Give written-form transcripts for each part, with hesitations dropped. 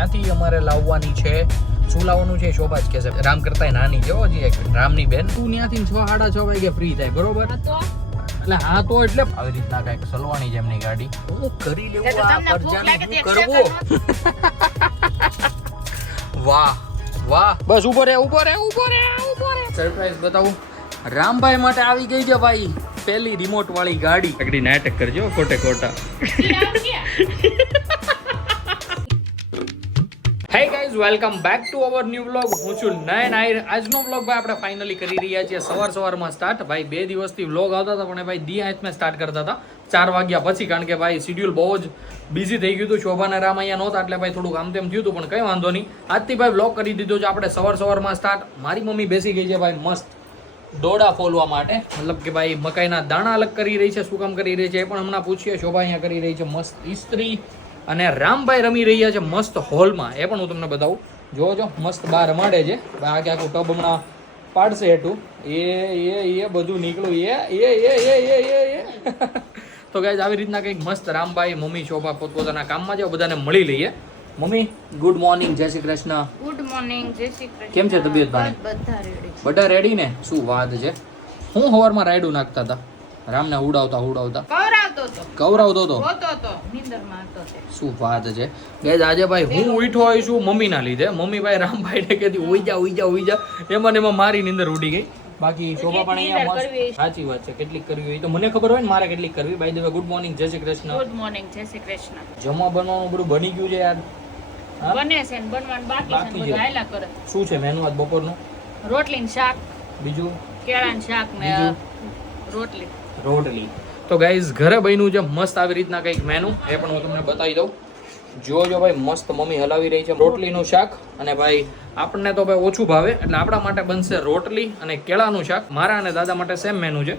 ત્યાંથી અમારે લાવવાની છે. શું લાવવાનું છે શોભા જ કહેશે. રામ કરતાંય નાની છે હજી એક રામની બેન. તું ત્યાંથી 6:30 વાગે ફ્રી થાય બરોબર? એટલે હા તો એટલે આવી રીતના કઈક સલવાની છે એમની ગાડી. હું કરી લેવું આ પરજાનું શું કરવું. વાહ વાહ બસ ઉભો રે સરપ્રાઈઝ બતાવું. રામભાઈ માટે આવી ગઈ છે ભાઈ પેલી રિમોટ વાળી ગાડી. આગળ નાટક કરજો ખોટા. Hey guys welcome back to our new vlog. હું છું નયન આહિર. આજનો વ્લોગ ભાઈ આપણે ફાઇનલી કરી રહ્યા છીએ સવારમાં સ્ટાર્ટ. ભાઈ 2 દિવસથી વ્લોગ આવતા હતા પણ ભાઈ દી હાથમાં સ્ટાર્ટ કરતા હતા 4 વાગ્યા પછી, કારણ કે ભાઈ શિડ્યુલ બહુ જ બિઝી થઈ ગયું હતું. શોભાના રામ અહીંયા નહોતા એટલે ભાઈ થોડુંક આમ તેમ થયું હતું, પણ કંઈ વાંધો નહીં. આજથી ભાઈ વ્લોગ કરી દીધો છે આપણે સવારમાં સ્ટાર્ટ. મારી મમ્મી બેસી ગઈ છે ભાઈ મસ્ત દોડા ફોલવા માટે, મતલબ કે ભાઈ મકાઈના દાણા અલગ કરી રહી છે. શું કામ કરી રહી છે એ પણ હમણાં પૂછીએ. શોભા અહીંયા કરી રહી છે મસ્ત ઇસ્ત્રી, અને રામભાઈ રમી રહ્યા છે મસ્ત હોલમાં. એ પણ હું તમને બતાવું. જોજો મસ્ત બહાર રમાડે છે. આખે આખું ટબ હમણાં પાડશે હેઠું. એ બધું નીકળું એ તો ગાઈઝ આવી રીતના કંઈક મસ્ત રામભાઈ મમ્મી શોભા પોતપોતાના કામમાં જાઓ. બધાને મળી લઈએ. મમ્મી ગુડ મોર્નિંગ, જય શ્રી કૃષ્ણ. ગુડ મોર્નિંગ, જય શ્રી કૃષ્ણ. કેમ છે તબિયત પાણી? બધા રેડી ને? શું વાત છે. હું સવારમાં રાયડું નાખતા હતા રામને ઉડાવતા કવરાવતો હતો. શું વાત છે ગાઈઝ. આજે ભાઈ હું ઉઠ્યો હોય છું મમ્મીના લીધે. મમ્મી ભાઈ રામભાઈને કહેતી ઉઈ જા એમાં મારી નીંદર ઉડી ગઈ. બાકી શોભા પણ અહીંયા મસ્ત. સાચી વાત છે, કેટલીક કરવી હોય તો મને ખબર હોય ને મારે કેટલીક કરવી. By the way good morning, જય શ્રી કૃષ્ણ. ગુડ મોર્નિંગ, જય શ્રી કૃષ્ણ. જમવા બનવાનું બધું બની ગયું છે યાર? બને છે ને બનવાનું બાકી છે, બધું હાલ્યા કરે. શું છે મેનુ આજ બપોરનું? રોટલી ને શાક, બીજું કેળાનું શાક ને રોટલી. તો ગાઈઝ ઘરે બન્યું છે મસ્ત આવી રીતના કંઈક મેનુ. એ પણ હું તમને બતાવી દઉં. જોજો ભાઈ મસ્ત મમ્મી હલાવી રહી છે રોટલીનું શાક. અને ભાઈ આપણને તો ભાઈ ઓછું ભાવે એટલે આપણા માટે બનશે રોટલી અને કેળાનું શાક. મારા અને દાદા માટે સેમ મેનુ છે.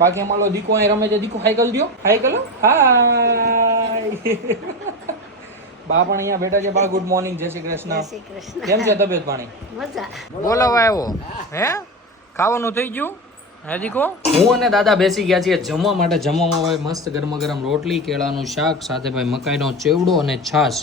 બાકી અમારો દીકો અહીં રમે છે. દીકો હાઈ કલ દો, હાઈ કલો, હાય. બા પણ અહીંયા બેઠા છે. બા ગુડ મોર્નિંગ, જય શ્રી કૃષ્ણ. કેમ છે તબિયત પાણી? બોલાવા આવ્યો હે? ખાવાનું થઈ ગયું હે દીકો? હું અને દાદા બેસી ગયા છીએ જમવા માટે. જમવામાં ભાઈ મસ્ત ગરમા ગરમ રોટલી, કેળાનું શાક, સાથે ભાઈ મકાઈનો ચેવડો અને છાશ.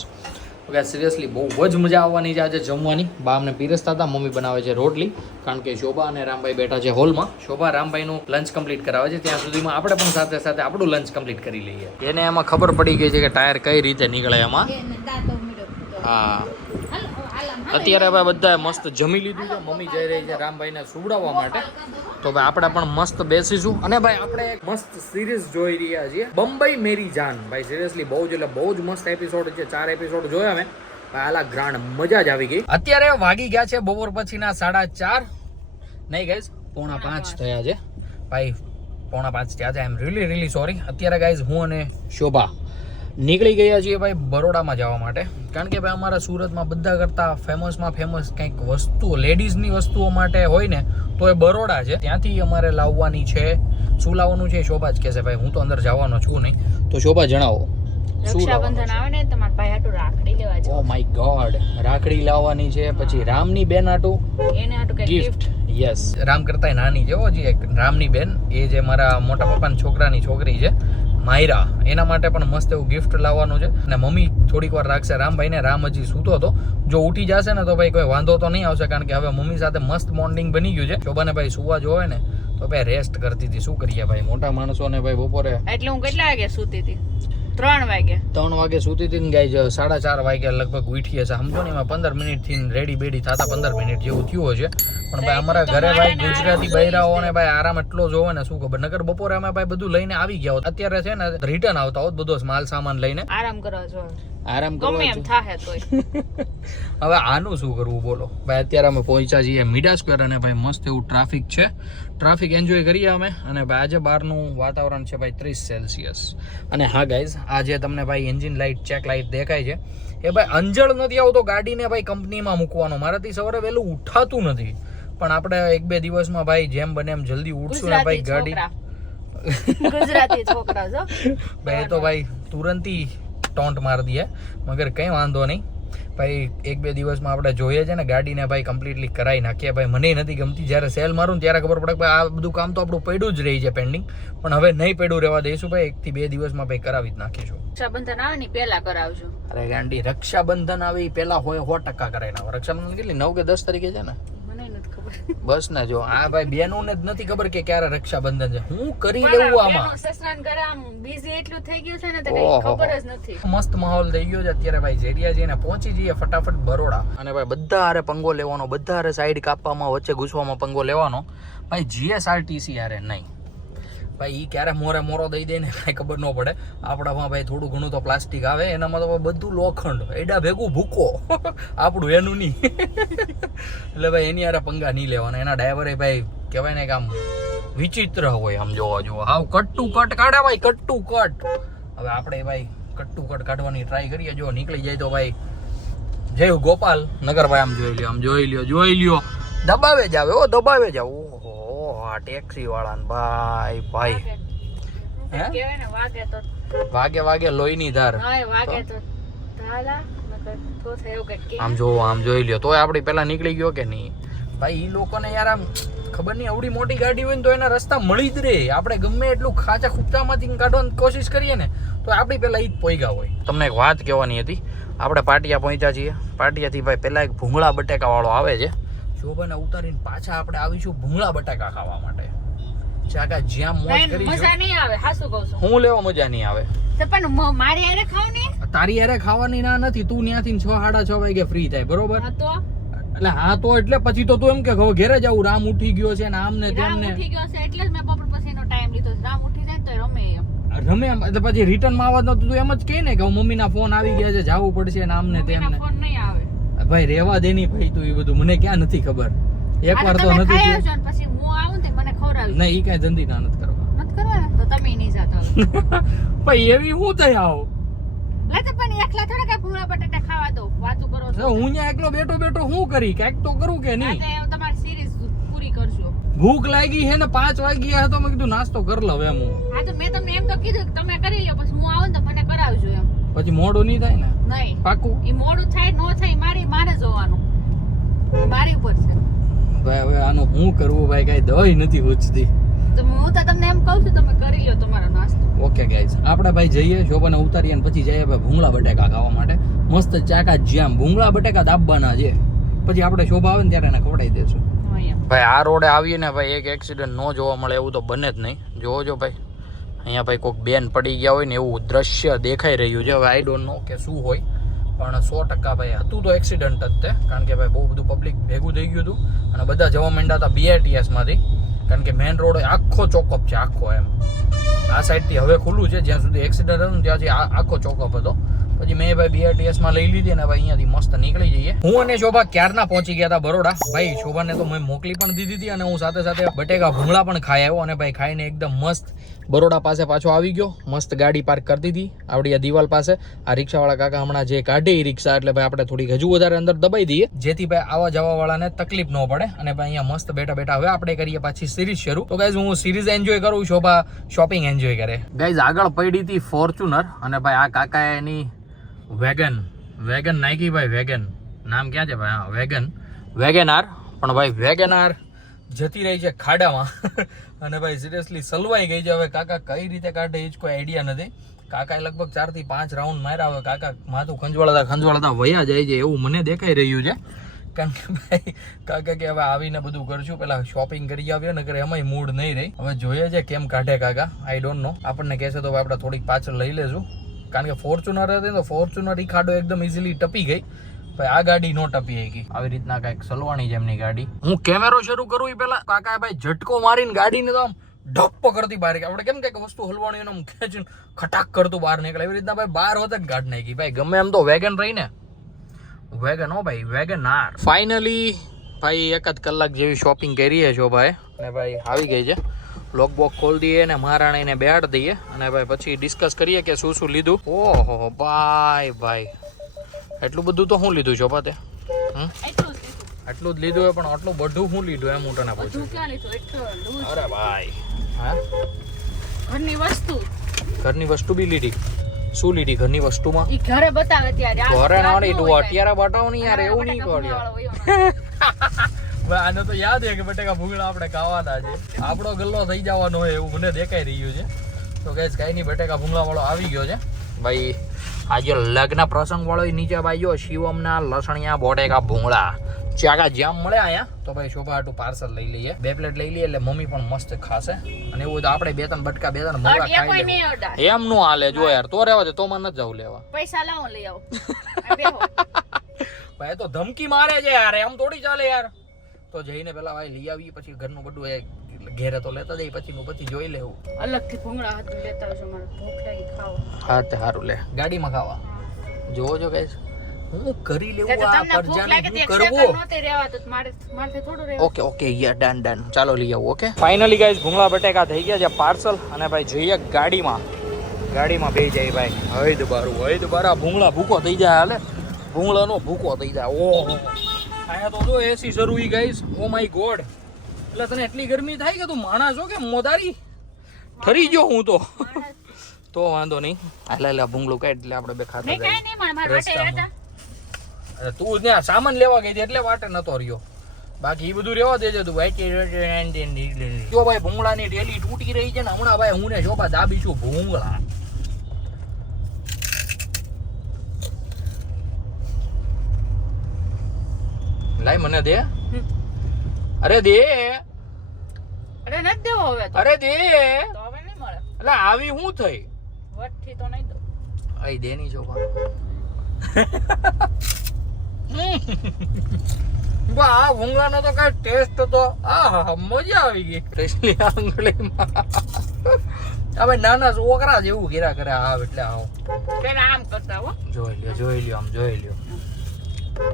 ઓકે સિરિયસલી બહુ જ મજા આવવાની છે આજે જમવાની. બા અમને પીરસતા હતા, મમ્મી બનાવે છે રોટલી, કારણ કે શોભા અને રામભાઈ બેઠા છે હોલમાં. શોભા રામભાઈનું લંચ કમ્પ્લીટ કરાવે છે, ત્યાં સુધીમાં આપણે પણ સાથે સાથે આપણું લંચ કમ્પ્લીટ કરી લઈએ. એને એમાં ખબર પડી ગઈ છે કે ટાયર કઈ રીતે નીકળે એમાં. હા અત્યારે ભાઈ બધા મસ્ત જમી લીધું છે. મમ્મી જઈ રહી છે રામભાઈને સુવડાવવા માટે. તો ભાઈ આપણે પણ મસ્ત બેસીશું. અને ભાઈ આપણે એક મસ્ત સિરીઝ જોઈ રહ્યા છીએ, બંબઈ મેરી જાન. ભાઈ સિરિયસલી બહુ જ મસ્ત એપિસોડ છે. 4 એપિસોડ જોયા મેં ભાઈ. આલા ગ્રાન્ડ મજા જ આવી ગઈ. અત્યારે વાગી ગયા છે બપોર પછીના 4:30 નહીં ગાઈઝ 4:45 થયા છે ભાઈ. 4:45 થયા છે. આઈ એમ રીલી સોરી. અત્યારે ગાઈઝ હું અને શોભા નીકળી ગયા છીએ ભાઈ બરોડામાં જવા માટે, કારણ કે ભાઈ અમારા સુરતમાં બધા કરતાં ફેમસ કંઈક વસ્તુઓ, લેડીઝની વસ્તુઓ માટે હોય ને તો એ બરોડા છે. ત્યાંથી અમારે લાવવાની છે. શું લાવવાનું છે શોભા જ કહેશે ભાઈ. હું તો અંદર જવાનો છું નહીં. તો શોભા જણાવો. રક્ષાબંધન આવે ને તમારા ભાઈ હાટુ રાખડી લેવા છે. ઓ માય ગોડ, રાખડી લાવવાની છે. પછી રામની બેન હાટુ એને હાટુ કઈ ગિફ્ટ. યસ, રામ કરતાંય નાની છે હજી એક રામની બેન. એ જે મારા મોટા પપ્પાની છોકરાની છોકરી છે માયરા, એના માટે પણ મસ્ત એવું ગિફ્ટ લાવવાનું છે. અને મમ્મી થોડીક વાર રાખશે રામભાઈને. રામ હજી સૂતો હતો. જો ઉઠી જશે ને તો ભાઈ કોઈ વાંધો તો નહીં આવશે, કારણ કે હવે મમ્મી સાથે મસ્ત બોન્ડિંગ બની ગયું છે. શોભાને ભાઈ સુવા જોવે ને તો ભાઈ રેસ્ટ કરતી હતી. શું કરીએ ભાઈ, મોટા માણસોને ભાઈ બપોરે. એટલે હું કેટલા વાગે સૂતી હતી? 3 વાગે સૂતી હતી ને ગાઈઝ. 4:30 વાગે લગભગ ઉઠી હશે. સમજો ને એમાં 15 મિનિટ થી રેડી બેડી થતા 15 મિનિટ જેવું થયું હશે. પણ ભાઈ અમારા ઘરે ભાઈ ગુજરાતી બૈરાઓ ને ભાઈ આરામ એટલો જોવે ને શું ખબર. નકર બપોરે અમે ભાઈ બધું લઈને આવી ગયા હોત. અત્યારે છે ને રિટર્ન આવતા હોત બધો માલ સામાન લઈને. આરામ કરવા જો. આરામ કરવા એમ થાહે તોય. હવે આનું શું કરવું બોલો ભાઈ. અત્યારે અમે પહોંચ્યા છીએ મીડા સ્ક્વેર અને ભાઈ મસ્ત એવું ટ્રાફિક છે. ટ્રાફિક એન્જોય કરીએ અમે. અને ભાઈ આજે બહારનું વાતાવરણ છે ભાઈ 30 સેલ્સિયસ. અને હા ગાઈઝ, આજે તમને ભાઈ એન્જિન લાઇટ, ચેક લાઇટ દેખાય છે એ ભાઈ અંજળ નથી આવતો ગાડીને ભાઈ કંપનીમાં મૂકવાનો. મારાથી સવારે વહેલું ઉઠાતું નથી, પણ આપણે 1-2 દિવસમાં ભાઈ જેમ બને એમ જલ્દી ઉઠશું ને ભાઈ ગાડી. ગુજરાતી છોકરા જો ભાઈ તો ભાઈ તુરંત ટોન્ટ માર દે, મગર કંઈ વાંધો નહીં. ભાઈ 1-2 દિવસમાં આપણે જોઈએ છે ને ગાડીને ભાઈ કમ્પ્લીટલી કરાવી નાખીએ. ભાઈ મને નથી ગમતી, જ્યારે સેલ મારું ને ત્યારે ખબર પડે કે ભાઈ આ બધું કામ તો આપણું પડ્યું જ રહી છે પેન્ડિંગ, પણ હવે નહીં પડ્યું રહેવા દઈશું ભાઈ. 1 થી 2 દિવસમાં ભાઈ કરાવી જ નાખીશું. રક્ષાબંધન આવે ને પહેલા કરાવજો. અરે ગાંડી, રક્ષાબંધન આવે પહેલા હોય 100% કરાવી નાખો. રક્ષાબંધન કેટલી 9 કે 10 તારીખે છે ને? મને નથી ખબર. બસ ને જો આ ભાઈ બેનું ને જ નથી ખબર કે ક્યારે રક્ષાબંધન છે. હું કરી લેવું આમાં? સસરાન ઘરે આમ બિઝી એટલું થઈ ગયું છે ને તો કઈ ખબર જ નથી. મસ્ત માહોલ થઈ ગયો છે અત્યારે ભાઈ. જેરિયા જઈને પહોંચી જઈએ ફટાફટ બરોડા. અને ભાઈ બધા હારે પંગો લેવાનો, બધા હારે સાઈડ કાપવામાં, વચ્ચે ઘૂસવામાં પંગો લેવાનો. ભાઈ GSRTC હારે નહીં ભાઈ. ઈ ક્યારે મોરો દઈ દે ને કાંઈ ખબર ન પડે. આપણામાં ભાઈ થોડું ઘણું તો પ્લાસ્ટિક આવે, એનામાં તો બધું લોખંડ, એડા ભેગું ભૂકો આપણું એનું નહીં. એટલે ભાઈ એની હારે પંગા નહીં લેવાના. એના ડ્રાઈવરે ભાઈ કહેવાય ને કે આમ વિચિત્ર હોય, આમ જોવા હાવ કટ કાઢે ભાઈ, કટ. હવે આપણે ભાઈ કટ કાઢવાની ટ્રાય કરીએ. જો નીકળી જાય તો ભાઈ જય ગોપાલ નગર ભાઈ. આમ જોઈ લ્યો દબાવે જ આવે. દબાવે જ આવે. ઓહો આ ટેક્સી વાળાને ભાઈ કહેવાય ને વાગે લોહીની ધાર. વાગે તો ધાલા નકર તો થયો કે આમ જોઈ લ્યો તોય આપડી પેલા નીકળી ગયો કે નહીં ભાઈ. ઈ લોકોને યાર આમ ખબર નહીં, આવડી મોટી ગાડી હોય ને તો એના રસ્તા મળી જ રહે. આપણે ગમે એટલું ખાચા ખૂપચામાંથી કાઢવાની કોશિશ કરીએ ને તો આપણી પેલા ઈ જ પોઈગા હોય. તમને એક વાત કહેવાની હતી. આપણે પાટિયા પહોંચ્યા છીએ. પાટિયાથી ભાઈ પેલા એક ભૂંગળા બટેકા વાળો આવે છે. શોભાને ઉતારીને પાછા આપણે આવીશું ભૂંગળા બટાકા ખાવા માટે. ચાકા જ્યાં મોજ કરીશું. મજા નહીં આવે, હાસુ કહું છું. હું લેવા મજા નહીં આવે. તો પણ મારી હારે ખાવાની, તારી હારે ખાવાની ના નથી. તું ત્યાંથી 6-6:30 વાગે ફ્રી થાય બરોબર. તો એટલે પછી તો તું એમ કે ઘરે જાવું, રામ ઉઠી ગયો છે ને આમ ને તેમ ને. ઉઠી ગયો છે એટલે જ મેં બપોર પછીનો ટાઈમ લીધો. રામ ઉઠી જાય તો રમે એમ. એટલે પછી રિટર્ન માં આવવા તું એમ જ કહે ને કે મમ્મી ના ફોન આવી ગયા છે, જાવું પડશે ને આમ ને તેમ ને. ફોન નહીં આવે ભાઈ રેવા દે ની ભાઈ. તું એ બધું મને ક્યાં નથી ખબર. એકવાર તો નથી પછી હું આવું ને મને ખવડાવી. નહીં, ઈ કઈ ધંધી ના નથી કરવા. તો તમે નહીં જાતા ભાઈ એવી હું થઈ આવ. પણ એકલા થોડા કઈ ભૂંગળા બટાટા ખાવા દો. વાતો કરો છો. હું ત્યાં એકલો બેઠો હું કરી કઈક તો કરું કે નહીં? તમારી સિરીઝ પૂરી કરજો. ભૂખ લાગી છે ને 5 વાગ્યા તો મેં કીધું નાસ્તો કરી લઉં એમ. હા તો મેં તમને એમ તો કીધું કે તમે કરી લો, પછી હું આવું ને તો મને કરાવજો એમ. પછી મોડું નહીં થાય ને? નહીં પાકું. ઈ મોડું થાય નો થાય મારે જોવાનું, મારી ઉપર છે ભાઈ. હવે આનું હું કરવું ભાઈ, કઈ દવાઈ નથી પૂછતી. તો હું તો તમને એમ કહું છું તમે કરી લો તમારો નાસ્તો. ઓકે ગાઈઝ, આપણે ભાઈ જઈએ શોભાને ઉતારીએ અને પછી જઈએ ભાઈ ભૂંગળા બટેકા ખાવા માટે. મસ્ત ચાકા જ્યાં ભૂંગળા બટેકા દાબવાના છે. પછી આપણે શોભા આવે ને ત્યારે એને ખવડાવી દેશું. ભાઈ આ રોડે આવીએ ને ભાઈ એક એક્સિડન્ટ ન જોવા મળે એવું તો બને જ નહીં. જોજો ભાઈ અહીંયા ભાઈ કોઈક બેન પડી ગયા હોય ને એવું દ્રશ્ય દેખાઈ રહ્યું છે. હવે આઈ ડોન્ટ નો કે શું હોય, પણ 100% ભાઈ હતું તો એક્સિડન્ટ જ તે. કારણ કે ભાઈ બહુ બધું પબ્લિક ભેગું થઈ ગયું હતું અને બધા જવા માંડ્યા હતા BRTS માંથી. કારણ કે મેઇન રોડ આખો ચોકઅપ છે, આખો એમ. આ સાઈડથી હવે ખુલ્લું છે, જ્યાં સુધી એક્સિડન્ટ હતું ત્યાંથી આખો ચોકઅપ હતો. પછી મેં ભાઈ BRTS માં લઈ લીધી ને ભાઈ અહીંયાથી મસ્ત નીકળી જઈએ. હું અને શોભા ક્યારના પહોંચી ગયા હતા બરોડા. ભાઈ શોભાને તો મેં મોકલી પણ દીધી હતી અને હું સાથે બટેકા ભૂંગળા પણ ખાઈ આવ્યો. અને ભાઈ ખાઈને એકદમ મસ્ત બરોડા પાસે પાછો આવી ગયો. મસ્ત ગાડી પાર્ક કરી દીધી આવડી આ દિવાલ પાસે. આ રિક્ષાવાળા કાકા હમણાં જે કાઢે એ રિક્ષા એટલે ભાઈ આપણે થોડીક હજુ વધારે અંદર દબાઈ દઈએ, જેથી ભાઈ આવા જવા વાળાને તકલીફ ન પડે. અને ભાઈ અહીંયા મસ્ત બેઠા હવે આપણે કરીએ પાછી સિરીઝ શરૂ. તો ગાઈઝ હું સિરીઝ એન્જોય કરું, શોભા શોપિંગ એન્જોય કરે. ગાઈઝ આગળ પડી હતી ફોર્ચ્યુનર અને ભાઈ આ કાકા એની વેગન નાખી ભાઈ. વેગન નામ ક્યાં છે ભાઈ? હા વેગેનાર. પણ ભાઈ વેગેનાર જતી રહી છે ખાડામાં. અને ભાઈ સિરિયસલી સલવાઈ ગઈ છે. હવે કાકા કઈ રીતે કાઢે એ જ કોઈ આઈડિયા નથી. કાકાએ લગભગ 4 થી 5 રાઉન્ડ માર્યા. હવે કાકા માથું ખંજવાળતા વયા જાય છે એવું મને દેખાઈ રહ્યું છે. કારણ કે ભાઈ કાકા કે હવે આવીને બધું કરશું, પેલા શોપિંગ કરી આવ્યો ને કરે એમાંય મૂડ નહીં રહી. હવે જોઈએ છે કેમ કાઢે કાકા, આઈ ડોન્ટ નો. આપણને કહેશે તો આપણે થોડીક પાછળ લઈ લેશું. કારણ કે ફોર્ચ્યુનર હતી તો ફોર્ચ્યુનર ઈ ખાડો એકદમ ઇઝીલી ટપી ગઈ. ભાઈ આ ગાડી નો ટપી ગઈ. આવી રીતના કઈક સલવાણી છે એમની ગાડી. હું કેમેરો શરૂ કરું એ પેલા કાકા ભાઈ ઝટકો મારીને ગાડીને તો આમ ઢપ્પ કરતી બહાર. આપણે કેમ કઈક વસ્તુ હલવાણી આમ ખેંચીને ખટાક કરતું બહાર નીકળે એવી રીતના ભાઈ બહાર હોત જ ગાડી નાખી. ભાઈ ગમે એમ તો વેગન રહી ને. વેગન હો ભાઈ, વેગનાર. ફાઇનલી ભાઈ 1 કલાક જેવી શોપિંગ કરી છે ભાઈ. અને ભાઈ આવી ગઈ છે. લોક બોક ખોલી દઈએ ને મહારાણીને બેહાડ દઈએ અને ભાઈ પછી ડિસ્કસ કરીએ કે શું લીધું. ઓહો ભાઈ એટલું બધું તો હું લીધું શોભા તે? આટલું જ લીધું હોય પણ આટલું બધું હું લીધું એમ હું તને પૂછું. અરે ભાઈ હા, ઘરની વસ્તુ બી લીધી. શું લીધી ઘરની વસ્તુમાં ઈ ઘરે બતાવે ત્યારે આ ઘરે ના યાદ ન તું હોય અત્યારે બતાવ નહીં યાર એવું નહીં બટાકા કર્યા ભૂંગળાવાળો હોય આને તો યાદ છે કે બટેકા ભૂંગળા આપણે ખાવાના છે આપણો ગલ્લો થઈ જવાનો હોય એવું મને દેખાઈ રહ્યું છે તો ગાઈસ કાઈ નહીં બટેકા ભૂંગળા વાળો આવી ગયો છે ભાઈ આજે લગ્ન પ્રસંગ વાળો નીચે ભાઈ જો શિવમના લસણિયા બટેકા ભૂંગળા ચાકા જામ મળે અહીંયા તો ભાઈ શોભા હાટું પાર્સલ લઈ લઈએ 2 પ્લેટ લઈ લઈએ એટલે મમ્મી પણ મસ્ત ખાશે અને એવું તો આપણે 2-3 બટકા 2-3 ભૂંગળા અડિયા કોઈ ખાઈ નહીં લેવું અડા એમ નું હાલે જો યાર તો રહેવા દે તો મને નથી જવું લેવા પૈસા લાવો લઈ આવો આ બેહો ભાઈ તો ધમકી મારે છે યાર એમ થોડી ચાલે યાર તો જઈને પેલા ભાઈ લઈ આવીએ પછી ઘરનું બધું એ ઘેરે તો લેતા જઈએ પછી જોઈ લેવું અલગથી ભૂંગળા હાથ લેતા આવજો મારે ભૂખ લાગી ખાવો હા તે સારું લે ગાડીમાં ખાવા જોવો જો ગાઈસ હું કરી લેવું આ તમને ભૂખ પરજાને લાગે હું તે કરવો સેકન્ડ નહોતી રહેવાતું મારે થોડું રહેવું ઓકે યા ડન ચાલો લઈ આવું ઓકે ફાઇનલી ગાઈસ ભૂંગળા બટેકા થઈ ગયા છે પાર્સલ અને ભાઈ જઈએ ગાડીમાં બેહી જાય ભાઈ હૈદ બારા ભૂંગળા ભૂકો થઈ જાય હાલે ભૂંગળાનો ભૂકો થઈ જાય ઓહો આયા તો જો એસી શરૂ ઈ ગાઈસ ઓ માય ગોડ એટલે તને એટલી ગરમી થાય કે તું માણસ છો કે મોદારી ઠરી ગયો હું તો વાંધો નહીં હાલે ભૂંગળું કાઢ એટલે આપણે બે ખાતા નહીં કાંઈ નહીં મારા માટે રહેતા અરે તું ત્યાં સામાન લેવા ગઈ હતી એટલે વાટે નતો રહ્યો બાકી એ બધું રહેવા દેજે તું ભાઈ જો ભાઈ ભૂંગળાની ઢેલી તૂટી રહી છે ને હમણાં ભાઈ હું ને શોભા દાબીશું ભૂંગળા લાય મને દે અરે દે અરે નથી દેવો હવે તો અરે દે તો હવે નહીં મળે એટલે આવી હું થઈ વટથી તો નહીં દો આઈ દે ની શોભા આ ભૂંગળાનો તો કઈ ટેસ્ટ તો આ મજા આવી ગઈ ટેસ્ટલી આંગળીમાં હવે નાના છોકરા જેવું ઘેરા કરે આવ એટલે આવો પેલા આમ કરતા હો જોઈ લ્યો આમ જોઈ લ્યો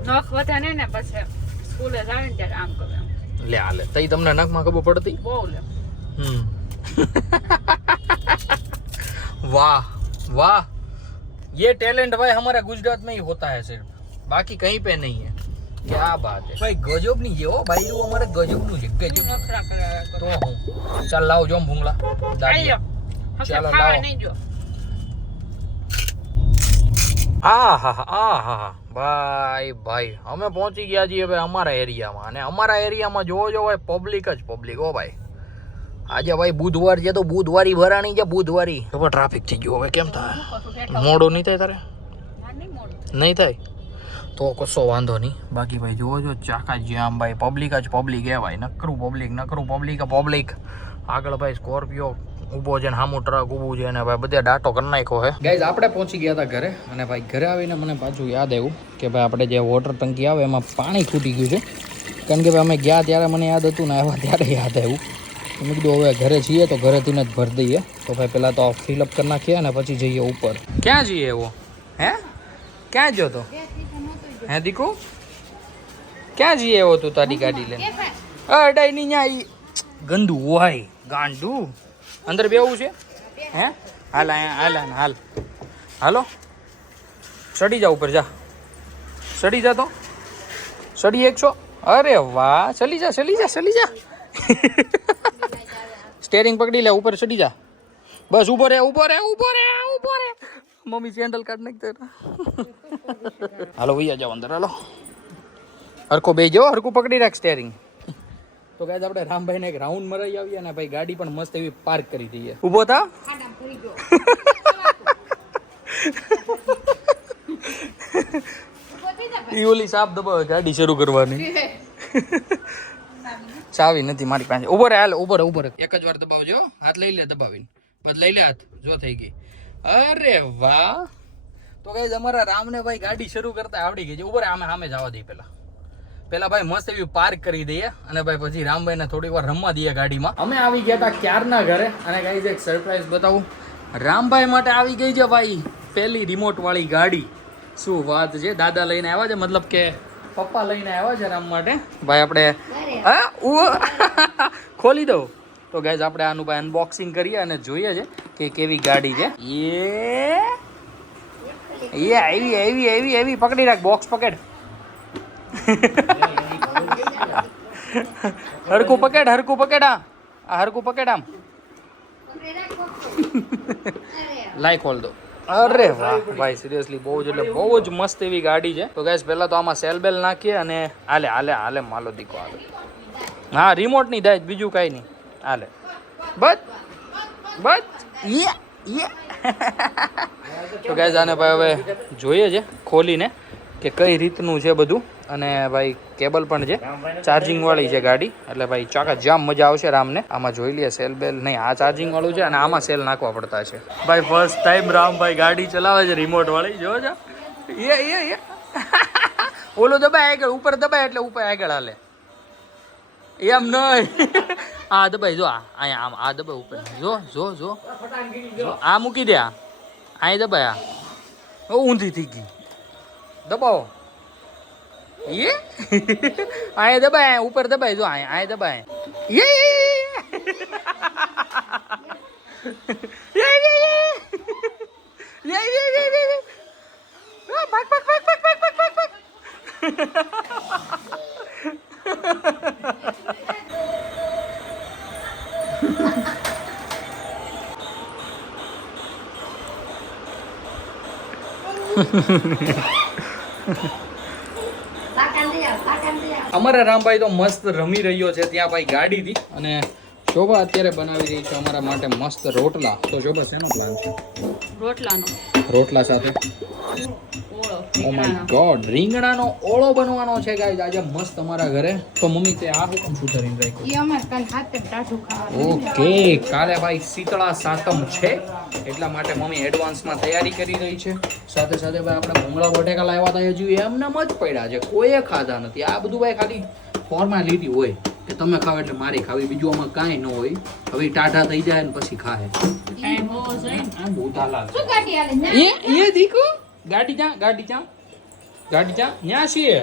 નખ વધે નહીં ને પછી સ્કૂલે જાય ને ત્યારે આમ કરે લે હાલે તઈ તમને નખમાં ખબર પડતી બહુ લે वाह वाह ये टैलेंट भाई हमारे गुजरात में ही होता है सिर्फ बाकी कहीं पे नहीं है क्या बात है भाई गजब नहीं है हो भाई वो हमारे गजब નું છે ગજબ નખરા કર્યા તો હું ચાલ લાવ જો ભૂંગળા આયો ચાલો ખાવા લાવો નહીં જો આહા ભાઈ અમે પહોંચી ગયા છીએ હવે અમારા એરિયામાં અને અમારા એરિયામાં જોવો જો ભાઈ પબ્લિક જ પબ્લિક હો ભાઈ આજે ભાઈ બુધવાર છે તો બુધવારી ભરાણી છે બુધવારી તો ટ્રાફિક થઈ ગયો હવે કેમ થાય મોડું નહીં થાય તારે નહીં થાય તો કશો વાંધો નહીં બાકી ભાઈ જોવો જો ચાકા જામ ભાઈ પબ્લિક જ પબ્લિક હે ભાઈ નકરું પબ્લિક આગળ ભાઈ સ્કોર્પિયો ઊભો છે ને સામું ટ્રક ઊભું છે અને ભાઈ બધે ડાટો કરી નાખ્યો હે ગાઈઝ આપણે પહોંચી ગયા હતા ઘરે અને ભાઈ ઘરે આવીને મને પાછું યાદ આવ્યું કે ભાઈ આપણે જે વોટર ટંકી આવે એમાં પાણી ખૂટી ગયું છે કારણ કે ભાઈ અમે ગયા ત્યારે મને યાદ હતું ને આવ્યા ત્યારે યાદ આવ્યું મેં કીધું હવે ઘરે છીએ તો ઘરેથી જ ભરી દઈએ તો ભાઈ પહેલાં તો ફિલઅપ કરી નાખીએ અને પછી જઈએ ઉપર ક્યાં જઈએ એવો હે ક્યાં જો તો હે દીકુ ક્યાં જઈએ એવો તું તારી ગાડી લે અડાઈ ની ન્યા ગંદુ હોય ગાંડુ અંદર બેવું છે હે હાલ હાલો ચડી જા ઉપર જા ચડી જા તો ચડી 100 અરે વાહ ચલી જા સ્ટેરિંગ પકડી લે ઉપર ચડી જા બસ ઉભો રે મમ્મી સેન્ડલ કાઢ નાખતો હાલો ભૈયા જાઓ અંદર હાલો હરકો બે જો હરકું પકડી રાખ સ્ટેરિંગ તો ગાઈસ આપણે રામભાઈને એક રાઉન્ડ મરાઈ આવીએ અને ભાઈ ગાડી પણ મસ્ત એવી પાર્ક કરી દઈએ ઊભો થા ઈ ઓલી સાપ દબાવે ગાડી શરૂ કરવાની ચાવી નથી મારી પાસે ઉભો રે હાલ ઉભો રે એક જ વાર દબાવજો હાથ લઈ લે દબાવીને બસ લઈ લે હાથ જો થઈ ગઈ અરે વાહ તો ગાઈસ અમારા રામને ભાઈ ગાડી શરૂ કરતા આવડી ગઈ છે ઉભો રે સામે જવા દઈએ પેલા ભાઈ મસ્ત એવી પાર્ક કરી દઈએ અને ભાઈ પછી રામભાઈને થોડીક વાર રમવા દઈએ ગાડીમાં અમે આવી ગયા હતા ક્યારના ઘરે અને ગાઈસ એક સરપ્રાઈઝ બતાવું રામભાઈ માટે આવી ગઈ છે ભાઈ પહેલી રિમોટ વાળી ગાડી શું વાત છે દાદા લઈને આવ્યા છે મતલબ કે પપ્પા લઈને આવ્યા છે રામ માટે ભાઈ આપણે ખોલી દઉં તો ગાઈસ આપણે આનું ભાઈ અનબોક્સિંગ કરીએ અને જોઈએ છે કે કેવી ગાડી છે એ આવી પકડી રાખ બોક્સ પકડ હરકું પકડ આ હરકું પકડ આમ લાઈ ખોલ દો અરે વાહ ભાઈ સિરિયસલી બહુ જ એટલે બહુ જ મસ્ત એવી ગાડી છે. તો ગાઈસ પહેલા તો આમાં સેલ બેલ નાખીએ અને હાલે હાલે હાલે માલો દીકો હાલે. હા રિમોટ ની થાય બીજું કાંઈ નહીં હાલે બસ બસ તો ગાઈસ આને ભાઈ હવે જોઈએ છે ખોલીને કે કઈ રીતનું છે બધું. અને ભાઈ કેબલ પણ છે ચાર્જિંગ વાળી છે ગાડી એટલે ભાઈ ચાકા જામ મજા આવશે રામને. આમાં જોઈ લઈએ સેલ બેલ નહીં આ ચાર્જિંગ વાળું છે અને આમાં સેલ નાખવા પડતા છે. ભાઈ ફર્સ્ટ ટાઈમ રામભાઈ ગાડી ચલાવે છે રિમોટ વાળી જો છો એ ઓલું દબાય આગળ ઉપર દબાય એટલે ઉપર આગળ હાલે એમ નહીં આ દબાઈ જો અહીંયા આમ આ દબાઈ ઉપર જો જો જો આ મૂકી દે આ દબાય આ ઊંધી થઈ ગઈ દબાવો ये आए दबाए ऊपर दबाए जो आए दबाए ये भाग भाग भाग भाग भाग भाग भाग भाग અમારા રામભાઈ તો મસ્ત રમી રહ્યો છે ત્યાં ભાઈ ગાડીથી. અને શોભા અત્યારે બનાવી રહી છે અમારા માટે મસ્ત રોટલા. તો શોભા શેનો પ્લાન છે? રોટલા સાથે ઓ માય ગોડ રીંગણાનો ઓળો બનવાનો છે ગાઈસ આજે મસ્ત અમારા ઘરે. તો મમ્મી તે આ હુકમ શું કરીને રાખ્યું? ઓકે કાલે ભાઈ શીતળા સાતમ છે એટલા માટે મમ્મી એડવાન્સમાં તૈયારી કરી રહી છે. સાથે સાથે ભાઈ આપણે ભૂંગળા બટેકા લાવ્યા હતા હજુ એમનેમ જ પડ્યા છે કોઈએ ખાધા નથી. આ બધું ભાઈ ખાલી ફોર્માલિટી હોય કે તમે ખાવ એટલે મારી ખાવી બીજું આમાં કાંઈ ન હોય. હવે ટાઢા થઈ જાય ને પછી ખાય એ દીકો ગાડી જા ન્યા છીએ.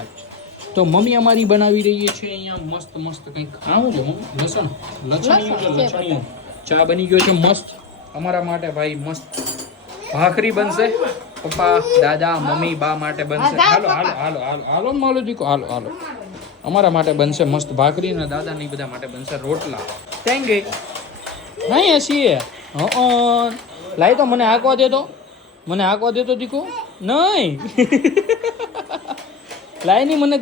તો મમ્મી અમારી બનાવી રહી છે અહીંયા મસ્ત મસ્ત કંઈક ખાવું છે મમ્મી લસણીયું ચા બની ગયો છે મસ્ત અમારા માટે ભાઈ મસ્ત ભાખરી બનશે પપ્પા દાદા મમ્મી બા માટે બનશે. હાલો હાલો હાલો હાલો હાલો માલો દીકો હાલો હાલો અમારા માટે બનશે મસ્ત ભાખરી અને દાદા ની બધા માટે બનશે રોટલા. થેન્ક યુ નહીં છીએ લાઈ તો મને આંકવા દે તો દીકો નહીં લાય ની મને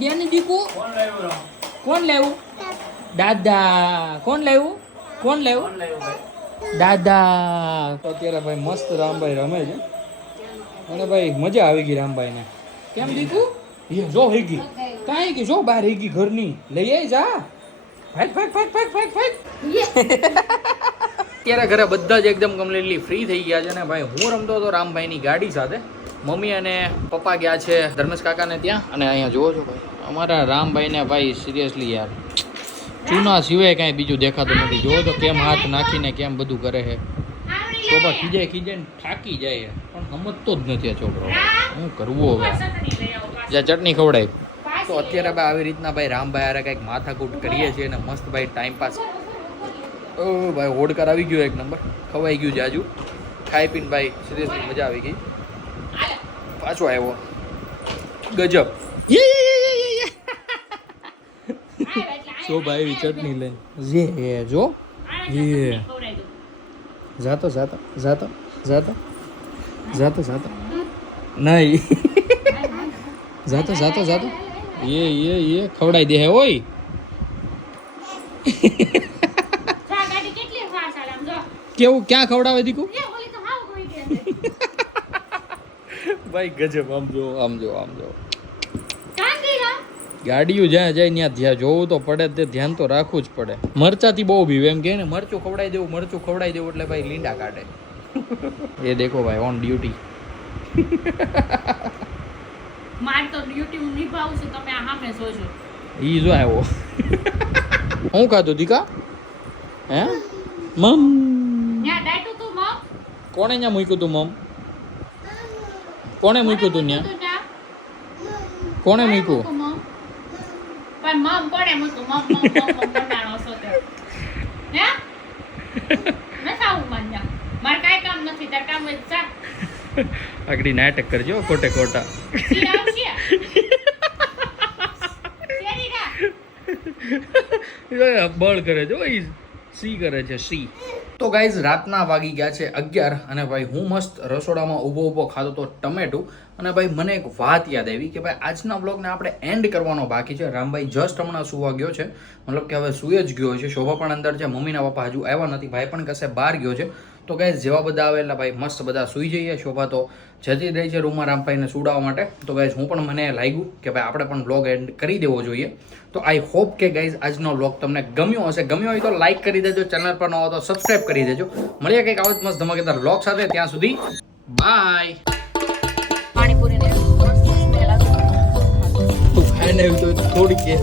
દે ની દીકો. કોણ લાવ્યું? દાદા. કોણ લાવ્યું? દાદા. તો અત્યારે ભાઈ મસ્ત રામભાઈ રમે છે અને ભાઈ મજા આવી ગઈ રામભાઈને. કેમ દીકુ? જો હેગી કાંઈ ગઈ જો બહાર હેગી ઘરની લઈ આવી જા ભાગ અત્યારે ઘરે બધા જ એકદમ કમ્પ્લીટલી ફ્રી થઈ ગયા છે ને ભાઈ હું રમતો હતો રામભાઈની ગાડી સાથે. મમ્મી અને પપ્પા ગયા છે ધર્મેશ કાકાને ત્યાં. અને અહીંયા જોવો છો ભાઈ અમારા રામભાઈને ભાઈ સિરિયસલી યાર ચૂના સિવાય કાંઈ બીજું દેખાતું નથી. જોવો તો કેમ હાથ નાખીને કેમ બધું કરે છે. છોકરા ખીજાય ને થાકી જાય પણ સમજતો જ નથી આ છોકરો. શું કરવું હવે? જ્યાં ચટણી ખવડાય. તો અત્યારે ભાઈ આવી રીતના ભાઈ રામભાઈ હારે કંઈક માથાકૂટ કરીએ છીએ અને મસ્ત ભાઈ ટાઈમ પાસ. ઓ ભાઈ હોડકાર આવી ગયો એક નંબર ખવાઈ ગયું જાજુ ખાઈ પીને ભાઈ સિરિયસલી મજા આવી ગઈ. પાછો આવ્યો ગજબ શોભા એવી ચટણી લઈને જો જાતો નહીં જાતો એ ખવડાઈ દે હે ઓય કેવું ક્યાં ખવડાવે દીકુ ભાઈ ગજબ. આમ જો ગાડીઓ જ્યાં જાય ત્યાં જોવું તો પડે તે ધ્યાન તો રાખવું જ પડે. મરચાથી બહુ ભીવે એમ કે ને મરચું ખવડાવી દેવું એટલે ભાઈ લીંડા કાઢે. એ દેખો ભાઈ ઓન ડ્યુટી. માર તો ડ્યુટી નિભાવું છું તમે આ સામે જોજો. ઈ જો આવ્યો. હું ખાધું દીકા હે મમ ન્યા ડાટુ તું મમ કોણે ન્યા મૂક્યું તું મમ? કોણે મૂક્યું તું ન્યા? કોણે મૂક્યું? પણ મમ કોણે મૂક્યું? મમ બનાણો છો તે હે ન ખાવું મને માર કાઈ કામ નથી તાર કામ જ ચા આગળ નાટક કરજો ખોટે ખોટા. બળ કરે જો સી કરે છે સી તો ગાઈઝ રાતના વાગી ગયા છે 11 અને ભાઈ હું મસ્ત રસોડામાં ઊભો ખાતો તો ટમેટું અને ભાઈ મને એક વાત યાદ આવી કે ભાઈ આજના બ્લોગને આપણે એન્ડ કરવાનો બાકી છે. રામભાઈ જસ્ટ હમણાં સુવા ગયો છે, મતલબ કે હવે સુઈ જ ગયો છે. શોભા પણ અંદર છે, મમ્મીના પપ્પા હજુ આવ્યા નથી, ભાઈ પણ કશે બહાર ગયો છે. તો ગાઈઝ જેવા બધા આવે એટલે ભાઈ મસ્ત બધા સુઈ જઈએ. શોભા તો જતી રહી છે રૂમમાં રામભાઈને સુડાવવા માટે. તો ગાઈઝ હું પણ મને લાગ્યું કે ભાઈ આપણે પણ બ્લોગ એન્ડ કરી દેવો જોઈએ. તો આઈ હોપ કે ગાઈઝ આજનો બ્લોગ તમને ગમ્યો હશે. ગમ્યો હોય તો લાઈક કરી દેજો, ચેનલ પર ન હો તો સબસ્ક્રાઇબ કરી દેજો. મળીએ કંઈક આવો જ મસ્ત ધમાકેદાર બ્લોગ સાથે. ત્યાં સુધી બાય. પાણીપુરી ને તું ખાઈને આવી તો થોડી કે